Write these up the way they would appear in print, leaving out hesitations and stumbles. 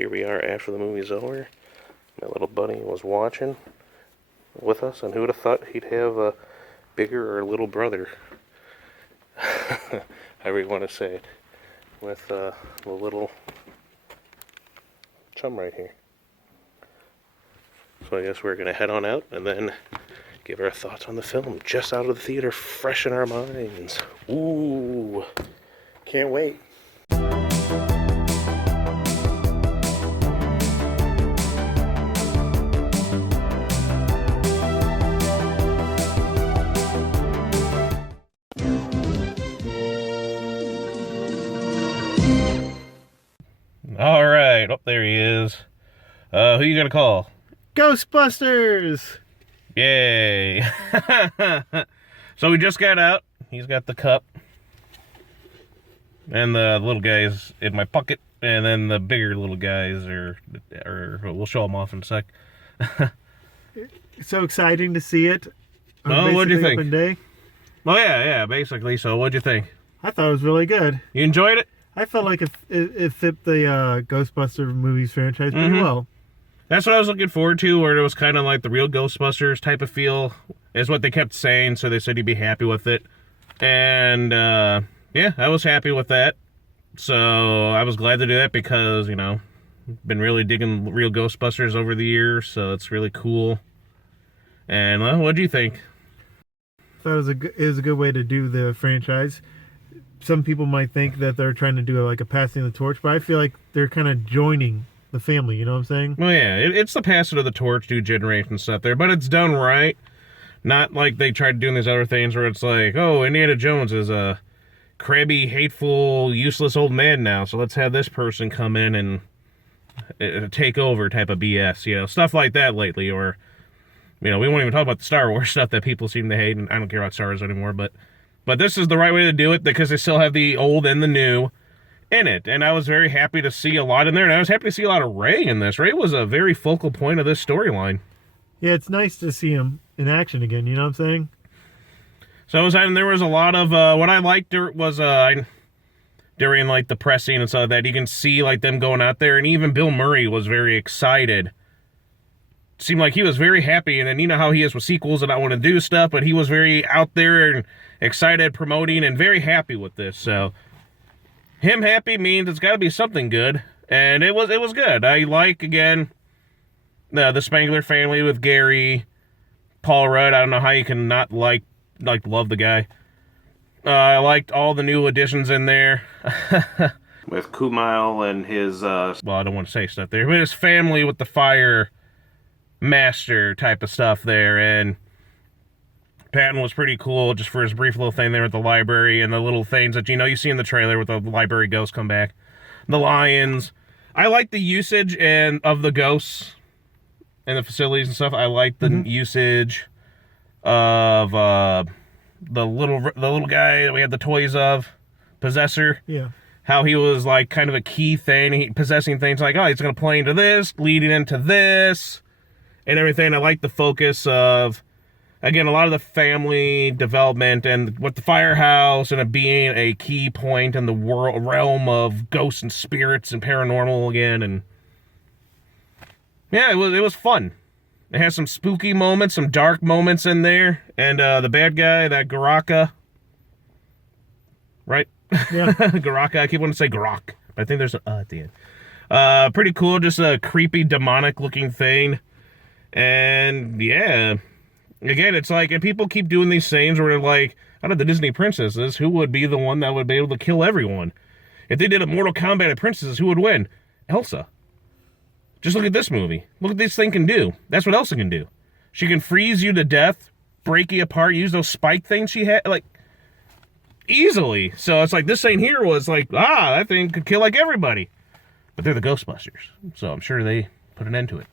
here we are after the movie's over. My little buddy was watching with us, and who would have thought he'd have a bigger or little brother? However you want to say it. With the little chum right here. So I guess we're going to head on out and then give our thoughts on the film just out of the theater, fresh in our minds. Ooh, can't wait. All right, up there he is. Who you gonna call? Ghostbusters! Yay! So we just got out. He's got the cup, and the little guy's in my pocket, and then the bigger little guys are we'll show them off in a sec. So exciting to see it. Oh, what'd you think? Open day. Oh yeah, basically. So what'd you think? I thought it was really good. You enjoyed it? I felt like it fit the Ghostbuster movies franchise pretty well. That's what I was looking forward to, where it was kind of like the Real Ghostbusters type of feel, is what they kept saying, so they said you'd be happy with it. And, yeah, I was happy with that. So I was glad to do that because, you know, been really digging Real Ghostbusters over the years, so it's really cool. And, well, what do you think? I thought it was a good way to do the franchise. Some people might think that they're trying to do like a passing of the torch, but I feel like they're kind of joining the family, you know what I'm saying? Well, yeah, it's the passing of the torch, do generation stuff there, but it's done right. Not like they tried doing these other things where it's like, oh, Indiana Jones is a crabby, hateful, useless old man now, so let's have this person come in and take over type of BS, you know, stuff like that lately, or, you know, we won't even talk about the Star Wars stuff that people seem to hate, and I don't care about Star Wars anymore, but this is the right way to do it because they still have the old and the new in it. And I was very happy to see a lot in there. And I was happy to see a lot of Rey in this. Rey was a very focal point of this storyline. Yeah, it's nice to see him in action again. You know what I'm saying? So and there was a lot of what I liked was during like the press scene and stuff like that. You can see like them going out there, and even Bill Murray was very excited. Seemed like he was very happy, and then you know how he is with sequels and I want to do stuff, but he was very out there and excited, promoting, and very happy with this. So him happy means it's got to be something good, and it was good. I like, again, the Spangler family with Gary, Paul Rudd. I don't know how you can not love the guy. I liked all the new additions in there. With Kumail and his, well, I don't want to say stuff there, but his family with the fire master type of stuff there, and Patton was pretty cool just for his brief little thing there at the library and the little things that, you know, you see in the trailer with the library ghosts come back. The lions. I like the usage of the ghosts and the facilities and stuff. I like the usage of the little guy that we had the toys of, Possessor. Yeah. How he was like kind of a key thing, possessing things like, oh, he's going to play into this, leading into this, and everything. I like the focus of, again, a lot of the family development and with the firehouse and it being a key point in the realm of ghosts and spirits and paranormal again. And yeah, it was fun. It has some spooky moments, some dark moments in there. And the bad guy, that Garaka, right? Yeah. Garaka, I keep wanting to say Grok, but I think there's an at the end. Pretty cool, just a creepy, demonic looking thing. And yeah, again, it's like, and people keep doing these things where they're like, out of the Disney princesses, who would be the one that would be able to kill everyone? If they did a Mortal Kombat of princesses, who would win? Elsa. Just look at this movie. Look what this thing can do. That's what Elsa can do. She can freeze you to death, break you apart, use those spike things she had, like, easily. So it's like, this thing here was like, that thing could kill like everybody. But they're the Ghostbusters, so I'm sure they put an end to it.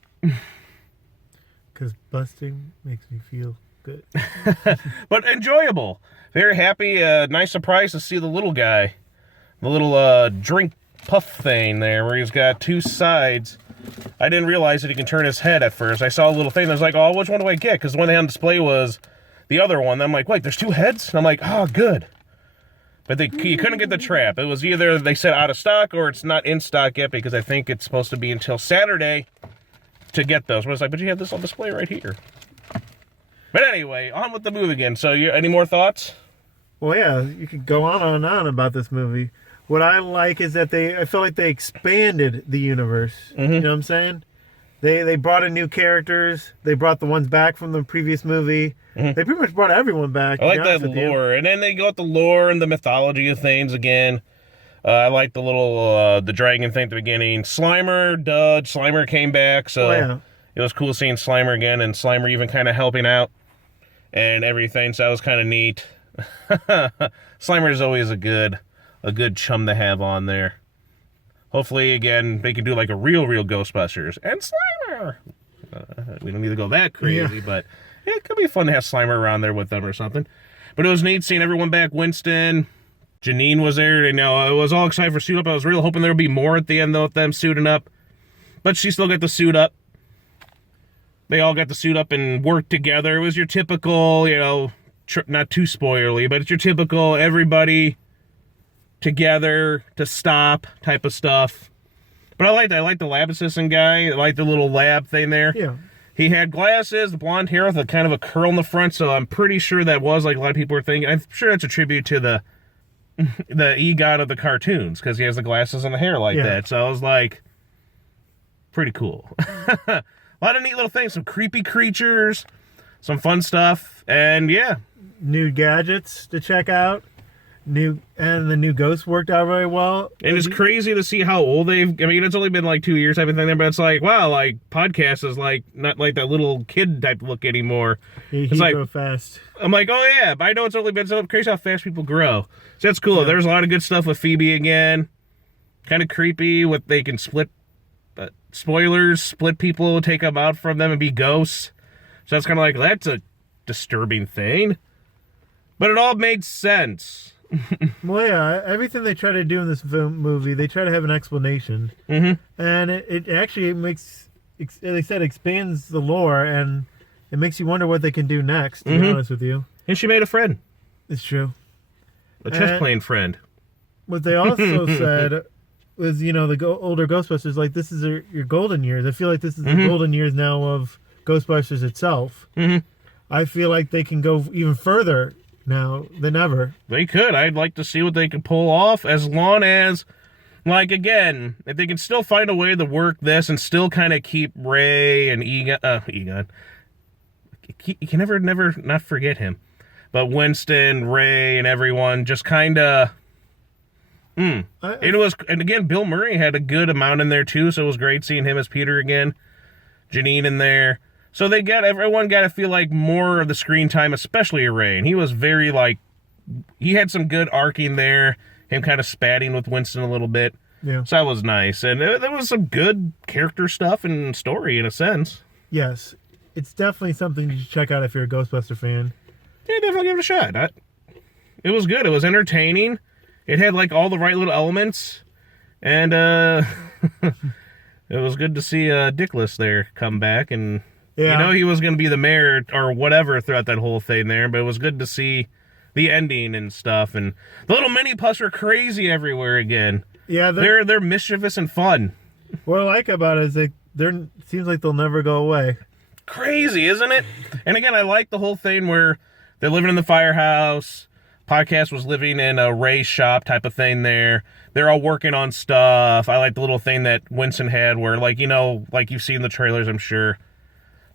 Because busting makes me feel good. But enjoyable. Very happy. Nice surprise to see the little guy. The little drink puff thing there where he's got two sides. I didn't realize that he can turn his head at first. I saw a little thing that was like, oh, which one do I get? Because the one they had on display was the other one. I'm like, wait, there's two heads? And I'm like, oh, good. But you couldn't get the trap. It was either they said out of stock or it's not in stock yet because I think it's supposed to be until Saturday to get those. But it's like, but you have this on display right here. But anyway, on with the movie again. So, any more thoughts? Well, yeah, you could go on and on about this movie. What I like is that I feel like they expanded the universe. Mm-hmm. You know what I'm saying? They brought in new characters. They brought the ones back from the previous movie. Mm-hmm. They pretty much brought everyone back. I like that lore. And then they go with the lore and the mythology of things again. I like the little, the dragon thing at the beginning. Slimer, Slimer came back, so it was cool seeing Slimer again, and Slimer even kind of helping out and everything, so that was kind of neat. Slimer is always a good chum to have on there. Hopefully, again, they can do like a real Ghostbusters and Slimer. We don't need to go that crazy, but it could be fun to have Slimer around there with them or something. But it was neat seeing everyone back. Winston, Janine was there. You know, I was all excited for Suit Up. I was really hoping there would be more at the end, though, with them suiting up. But she still got the suit up. They all got the suit up and work together. It was your typical, you know, not too spoilerly, but it's your typical everybody together to stop type of stuff. But I liked the lab assistant guy. I liked the little lab thing there. Yeah. He had glasses, the blonde hair with a kind of a curl in the front, so I'm pretty sure that was like a lot of people were thinking. I'm sure that's a tribute to the Egon of the cartoons, because he has the glasses and the hair like that. So I was like, pretty cool. A lot of neat little things, some creepy creatures, some fun stuff, and new gadgets to check out. The new ghost worked out very well. And it's crazy to see how old I mean, it's only been like 2 years, I've been thinking, but it's like, wow, like, podcast is like, not like that little kid type look anymore. He like, grow fast. I'm like, oh yeah, but I know it's only been so crazy how fast people grow. So that's cool. There's a lot of good stuff with Phoebe again. Kind of creepy with they can split, spoilers, split people, take them out from them and be ghosts. So that's kind of like, that's a disturbing thing. But it all made sense. Well, yeah, everything they try to do in this movie, they try to have an explanation. Mm-hmm. And it actually makes, they said, expands the lore, and it makes you wonder what they can do next, to be honest with you. And she made a friend. It's true. A chess-playing friend. What they also said was, you know, the older Ghostbusters, like, this is your golden years. I feel like this is the golden years now of Ghostbusters itself. Mm-hmm. I feel like they can go even further now than ever. They could. I'd like to see what they can pull off, as long as, like, again, if they can still find a way to work this and still kind of keep Ray and Egon. You can never not forget him. But Winston, Ray, and everyone just kind of... It was, and again, Bill Murray had a good amount in there too, so it was great seeing him as Peter again. Janine in there. So everyone got to feel like more of the screen time, especially Ray. And he was very, like, he had some good arcing there, him kind of spatting with Winston a little bit. Yeah. So that was nice. And there was some good character stuff and story in a sense. Yes. It's definitely something you should check out if you're a Ghostbuster fan. Yeah, definitely give it a shot. It was good. It was entertaining. It had, like, all the right little elements. And it was good to see Dickless there come back. And, you know, he was going to be the mayor or whatever throughout that whole thing there. But it was good to see the ending and stuff. And the little mini-puffs are crazy everywhere again. Yeah, they're mischievous and fun. What I like about it is seems like they'll never go away. Crazy, isn't it? And again, I like the whole thing where they're living in the firehouse. Podcast was living in a Ray's shop type of thing there. They're all working on stuff. I like the little thing that Winston had where, like, you know, like you've seen the trailers, I'm sure.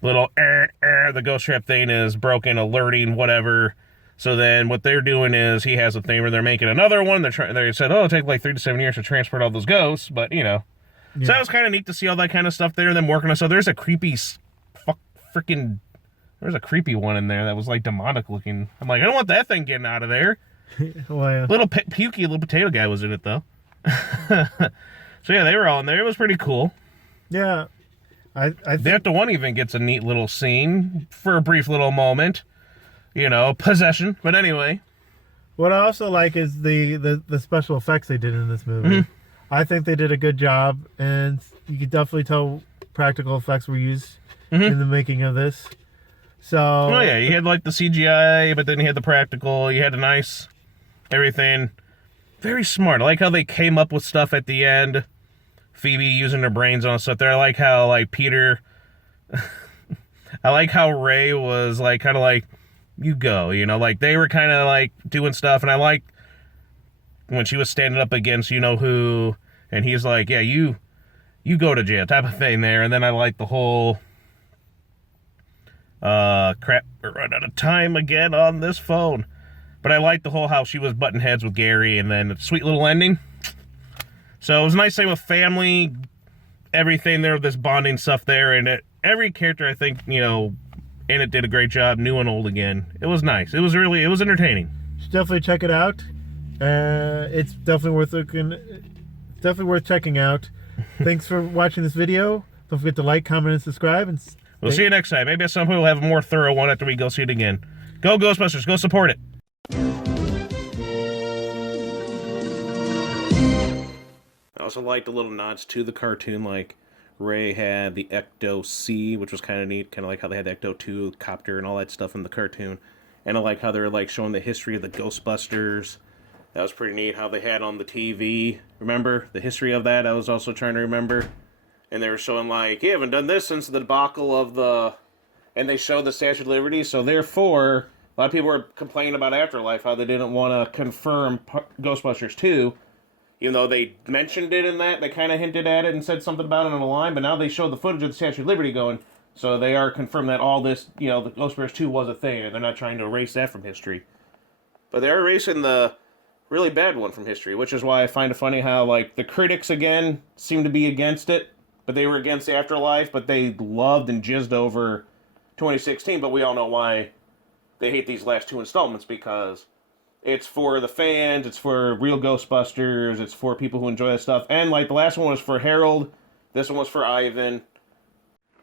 Little the ghost trap thing is broken, alerting, whatever. So then what they're doing is he has a thing where they're making another one. They said, it'll take like 3 to 7 years to transport all those ghosts. But, you know. Yeah. So that was kind of neat to see all that kind of stuff there and them working on. So there's a creepy There's a creepy one in there that was like demonic looking. I'm like, I don't want that thing getting out of there. Well, Little pukey little potato guy was in it though. So yeah, they were all in there. It was pretty cool. Yeah. I think the one even gets a neat little scene for a brief little moment. You know, possession. But anyway. What I also like is the special effects they did in this movie. Mm-hmm. I think they did a good job, and you could definitely tell practical effects were used in the making of this. So, oh yeah, you had like the CGI, but then you had the practical. You had a nice everything. very smart. I like how they came up with stuff at the end. Phoebe using her brains on stuff there. I like how, like, Peter... I like how Ray was, like, kind of like, you go, you know? Like, they were kind of, like, doing stuff, and I like when she was standing up against you-know-who, and he's like, yeah, you go to jail type of thing there. And then I like the whole... crap, we're running out of time again on this phone. But I like the whole how she was butting heads with Gary, and then a sweet little ending. So it was a nice thing with family, everything there, this bonding stuff there, and every character, I think, you know, in it did a great job, new and old again. It was nice. It was entertaining. Should definitely check it out. It's definitely worth looking. It's definitely worth checking out. Thanks for watching this video. Don't forget to like, comment, and subscribe. And we'll see you next time. Maybe at some point we'll have a more thorough one after we go see it again. Go Ghostbusters. Go support it. I also liked the little nods to the cartoon, like Ray had the Ecto-C, which was kind of neat, kind of like how they had the Ecto-2 copter and all that stuff in the cartoon. And I like how they're like showing the history of the Ghostbusters. That was pretty neat, how they had on the TV. Remember the history of that? I was also trying to remember. And they were showing like, you haven't done this since the debacle of the... And they showed the Statue of Liberty, so therefore, a lot of people were complaining about Afterlife, how they didn't want to confirm Ghostbusters 2. Even though they mentioned it in that, they kind of hinted at it and said something about it on the line, but now they showed the footage of the Statue of Liberty going, so they are confirmed that all this, you know, the Ghostbusters 2 was a thing, and they're not trying to erase that from history. But they're erasing the really bad one from history, which is why I find it funny how, like, the critics, again, seem to be against it, but they were against Afterlife, but they loved and jizzed over 2016, but we all know why they hate these last two installments, because it's for the fans, it's for Real Ghostbusters, it's for people who enjoy that stuff. And, like, the last one was for Harold, this one was for Ivan.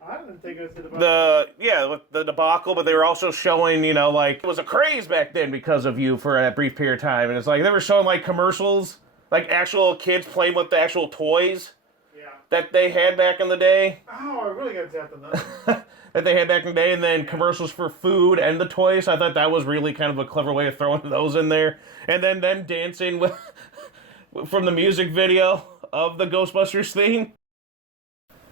I didn't think it was the debacle. With the debacle, but they were also showing, you know, like, it was a craze back then because of you for that brief period of time. And it's like, they were showing, like, commercials, like, actual kids playing with the actual toys that they had back in the day. Oh, I really got to tap on that. That they had back in the day, and then commercials for food and the toys. I thought that was really kind of a clever way of throwing those in there. And then them dancing with from the music video of the Ghostbusters theme.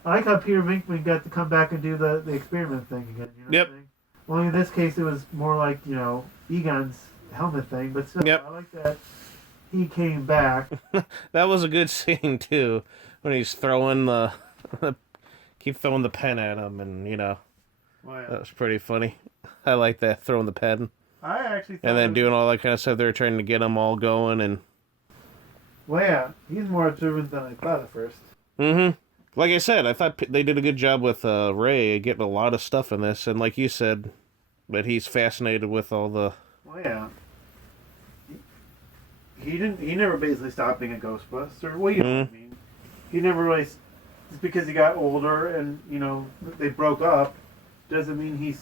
I like how Peter Venkman got to come back and do the experiment thing again. You know Yep. what I'm saying? Well, in this case, it was more like, you know, Egon's helmet thing, but still, Yep. I like that he came back. That was a good scene, too, when he's throwing keep throwing the pen at him, and, you know. Wow. That was pretty funny. I like that, throwing the pen. I actually thought And then doing all that kind of stuff. They were trying to get them all going, and... Well, yeah, he's more observant than I thought at first. Mm-hmm. Like I said, I thought they did a good job with Ray getting a lot of stuff in this, and like you said, that he's fascinated with all the... Well, yeah. He never basically stopped being a Ghostbuster. Well, you know what I mean. He never really... Just because he got older and, you know, they broke up, doesn't mean he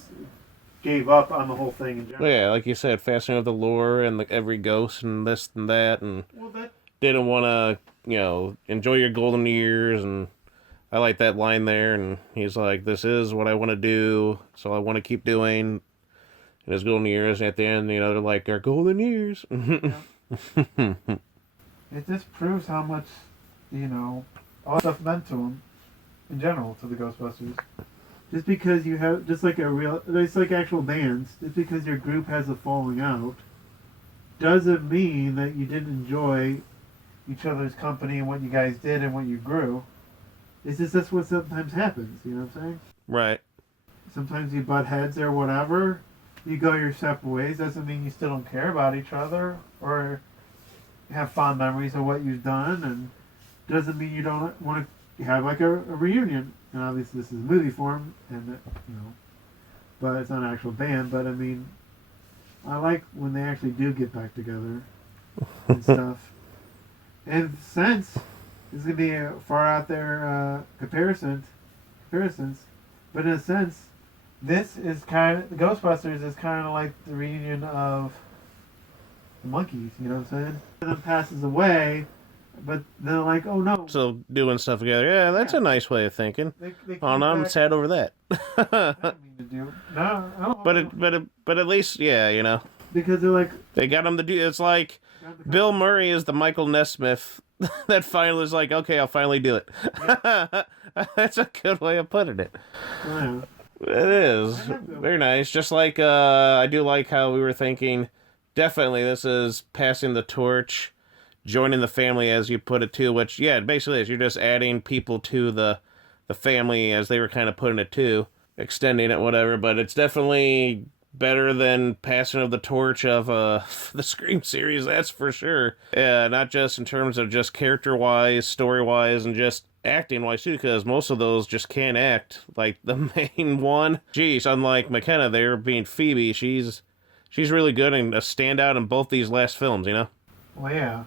gave up on the whole thing in general. Well, yeah, like you said, fascinated with the lore and every ghost and this and that, and didn't want to, you know, enjoy your golden years, and I like that line there, and he's like, this is what I want to do, so I want to keep doing in his golden years, and at the end, you know, they're like, our golden years. Yeah. It just proves how much, you know, all stuff meant to him in general, to the Ghostbusters. Just because you have, just like it's like actual bands, just because your group has a falling out, doesn't mean that you didn't enjoy each other's company and what you guys did and what you grew. It's just that's what sometimes happens, you know what I'm saying? Right. Sometimes you butt heads or whatever, you go your separate ways, doesn't mean you still don't care about each other or have fond memories of what you've done, and doesn't mean you don't want to have like a reunion. And obviously this is movie form, and you know, but it's not an actual band. But I mean, I like when they actually do get back together and stuff. And since it's gonna be a far out there comparisons, but in a sense, this is the Ghostbusters is kind of like the reunion of the Monkees. You know what I'm saying? And then passes away. But they're like, oh no. So doing stuff together, yeah, that's a nice way of thinking. They Oh no, I'm sad over that. I don't mean to do. No, I don't. But at least, yeah, you know, because they're like, they got them to do. It's like Bill Murray is the Michael Nesmith that finally is like, okay, I'll finally do it. That's a good way of putting it. Wow. It is. Very nice. Just like, I do like how we were thinking, definitely this is passing the torch, joining the family, as you put it too, which, yeah, it basically is. You're just adding people to the family, as they were kind of putting it too, extending it, whatever, but it's definitely better than passing of the torch of the Scream series, that's for sure. Yeah, not just in terms of just character-wise, story-wise, and just acting-wise too, because most of those just can't act. Like, the main one, geez, unlike McKenna there being Phoebe, she's really good and a standout in both these last films, you know? Well, yeah.